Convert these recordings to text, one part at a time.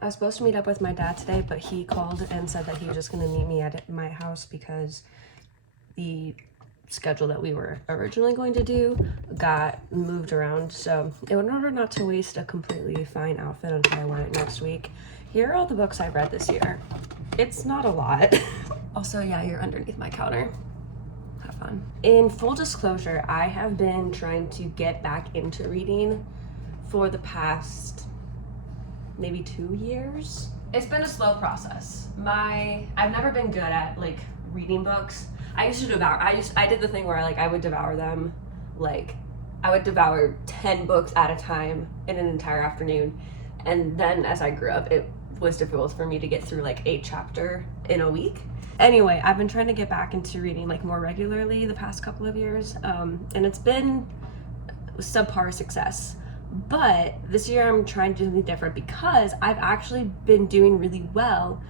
I was supposed to meet up with my dad today, but he called and said that he was just going to meet me at my house because the schedule that we were originally going to do got moved around. So in order not to waste a completely fine outfit until I wear it next week, here are all the books I've read this year. It's not a lot. Also, yeah, you're underneath my counter. Have fun. In full disclosure, I have been trying to get back into reading for the past maybe 2 years. It's been a slow process. I've never been good at like reading books. I used to devour. I did the thing where I would devour them, like I would devour 10 books at a time in an entire afternoon. And then as I grew up, it was difficult for me to get through like 8 chapters in a week. Anyway, I've been trying to get back into reading like more regularly the past couple of years, and it's been subpar success. But this year I'm trying to do something different because I've actually been doing really well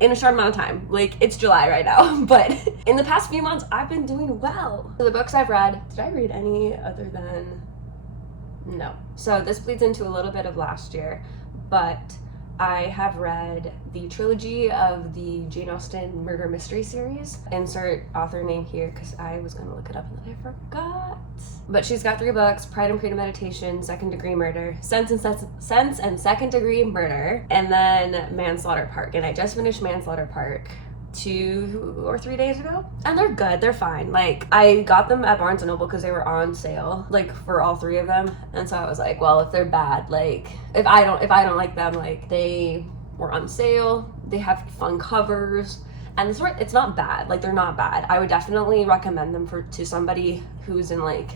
in a short amount of time. Like, it's July right now, but in the past few months I've been doing well. So the books I've read, did I read any other than, no. So this bleeds into a little bit of last year, but I have read the trilogy of the Jane Austen murder mystery series. Insert author name here because I was going to look it up and then I forgot. But she's got 3 books: Pride and Premeditation, Second Degree Murder, Sense and Second Degree Murder, and then Manslaughter Park. And I just finished Manslaughter Park 2 or 3 days ago, and they're good. They're fine. Like, I got them at Barnes & Noble because they were on sale, like for all 3 of them. And so I was like, well, if they're bad, like if I don't like them, like they were on sale, they have fun covers, and it's not bad. Like, they're not bad. I would definitely recommend them to somebody who's in like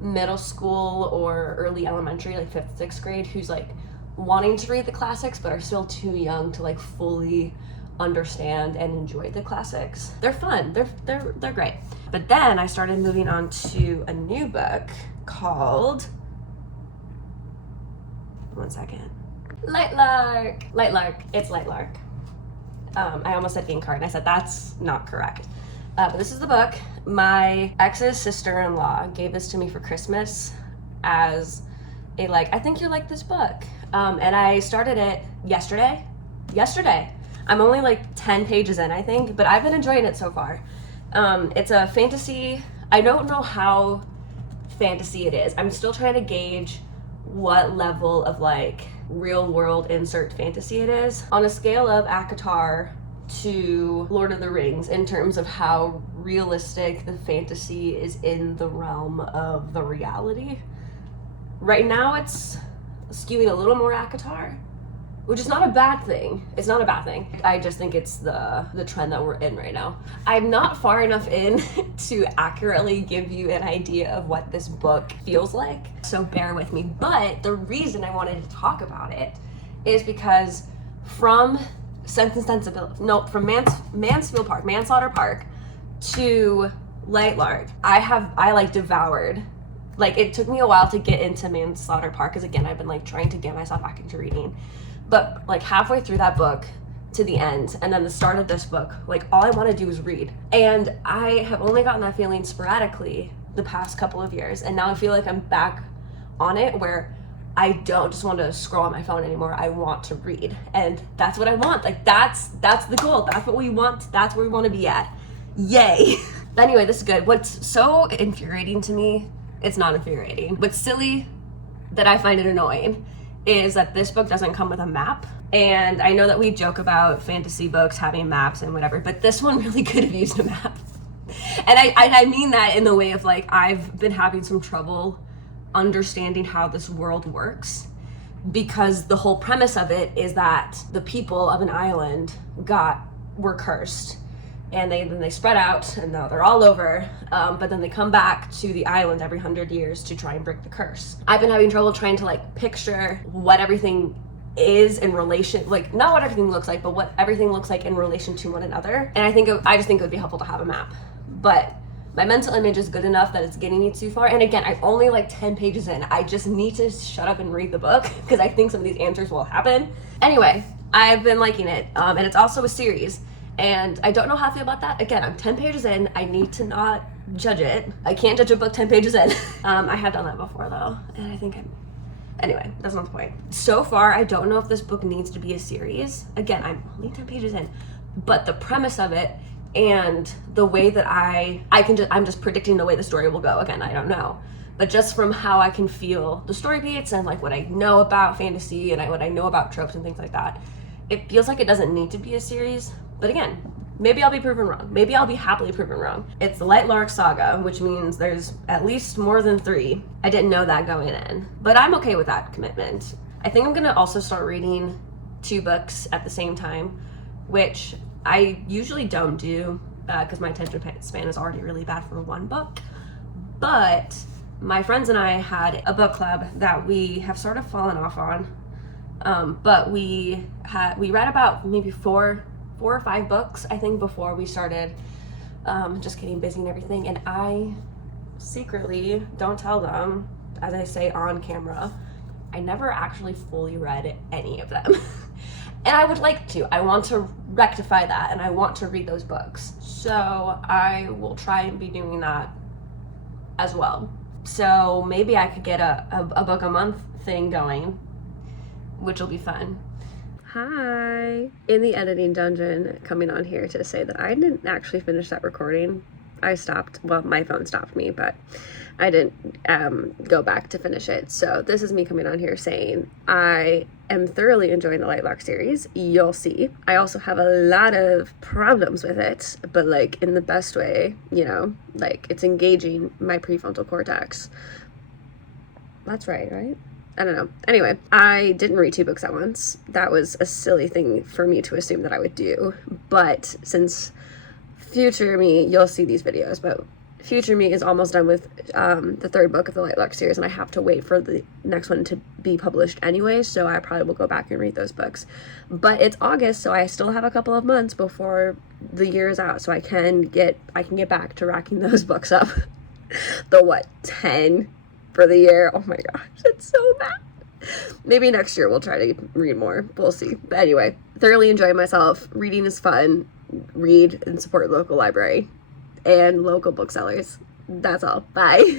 middle school or early elementary, like 5th, 6th grade, who's like wanting to read the classics but are still too young to like fully understand and enjoy the classics. They're fun. They're great. But then I started moving on to a new book called, one second, Light Lark. It's Light Lark. I almost said ink card and I said that's not correct. But this is the book. My ex's sister-in-law gave this to me for Christmas as a like, I think you'll like this book. And I started it yesterday. I'm only like 10 pages in, I think, but I've been enjoying it so far. It's a fantasy. I don't know how fantasy it is. I'm still trying to gauge what level of like real world insert fantasy it is. On a scale of ACOTAR to Lord of the Rings in terms of how realistic the fantasy is in the realm of the reality. Right now it's skewing a little more ACOTAR, which is not a bad thing. It's not a bad thing. I just think it's the trend that we're in right now. I'm not far enough in to accurately give you an idea of what this book feels like, so bear with me. But the reason I wanted to talk about it is because from Manslaughter Park to Light Lark, I like devoured. Like, it took me a while to get into Manslaughter Park because again, I've been like trying to get myself back into reading. But like halfway through that book to the end, and then the start of this book, like all I want to do is read. And I have only gotten that feeling sporadically the past couple of years, and now I feel like I'm back on it where I don't just want to scroll on my phone anymore. I want to read, and that's what I want. Like, that's the goal. That's what we want. That's where we want to be at. Yay. Anyway, this is good. What's so infuriating to me, it's not infuriating, what's silly that I find it annoying is that this book doesn't come with a map. And I know that we joke about fantasy books having maps and whatever, but this one really could have used a map. And I mean that in the way of like, I've been having some trouble understanding how this world works, because the whole premise of it is that the people of an island were cursed, and then they spread out and now they're all over, but then they come back to the island every 100 years to try and break the curse. I've been having trouble trying to like picture what everything is in relation, like not what everything looks like, but what everything looks like in relation to one another. And I just think it would be helpful to have a map. But my mental image is good enough that it's getting me too far. And again, I'm only like 10 pages in. I just need to shut up and read the book because I think some of these answers will happen. Anyway, I've been liking it, and it's also a series. And I don't know how I feel about that. Again, I'm 10 pages in. I need to not judge it. I can't judge a book 10 pages in. I have done that before though, and I think Anyway, that's not the point. So far, I don't know if this book needs to be a series. Again, I'm only 10 pages in, but the premise of it and the way that I'm just predicting the way the story will go. Again, I don't know. But just from how I can feel the story beats and like what I know about fantasy and what I know about tropes and things like that, it feels like it doesn't need to be a series. But again, maybe I'll be proven wrong. Maybe I'll be happily proven wrong. It's the Light Lark Saga, which means there's at least more than 3. I didn't know that going in, but I'm okay with that commitment. I think I'm gonna also start reading 2 books at the same time, which I usually don't do because my attention span is already really bad for 1 book. But my friends and I had a book club that we have sort of fallen off on. But we read about maybe 4 or 5 books, I think, before we started just getting busy and everything. And I secretly, don't tell them, as I say on camera, I never actually fully read any of them. And I would like to. I want to rectify that, and I want to read those books. So I will try and be doing that as well. So maybe I could get a book a month thing going, which will be fun. Hi. In the editing dungeon, coming on here to say that I didn't actually finish that recording. I stopped, well, my phone stopped me, but I didn't go back to finish it. So this is me coming on here saying I am thoroughly enjoying the Light Lark series. You'll see. I also have a lot of problems with it, but like in the best way, you know, like it's engaging my prefrontal cortex. That's right? I don't know. Anyway, I didn't read 2 books at once. That was a silly thing for me to assume that I would do. But since future me, you'll see these videos, but future me is almost done with the 3rd book of the Light Lark series, and I have to wait for the next one to be published anyway, so I probably will go back and read those books. But it's August, so I still have a couple of months before the year is out, so I can get back to racking those books up. The 10 for the year. Oh my gosh, it's so bad. Maybe next year we'll try to read more. We'll see. But anyway, thoroughly enjoying myself. Reading is fun. Read and support local library and local booksellers. That's all. Bye.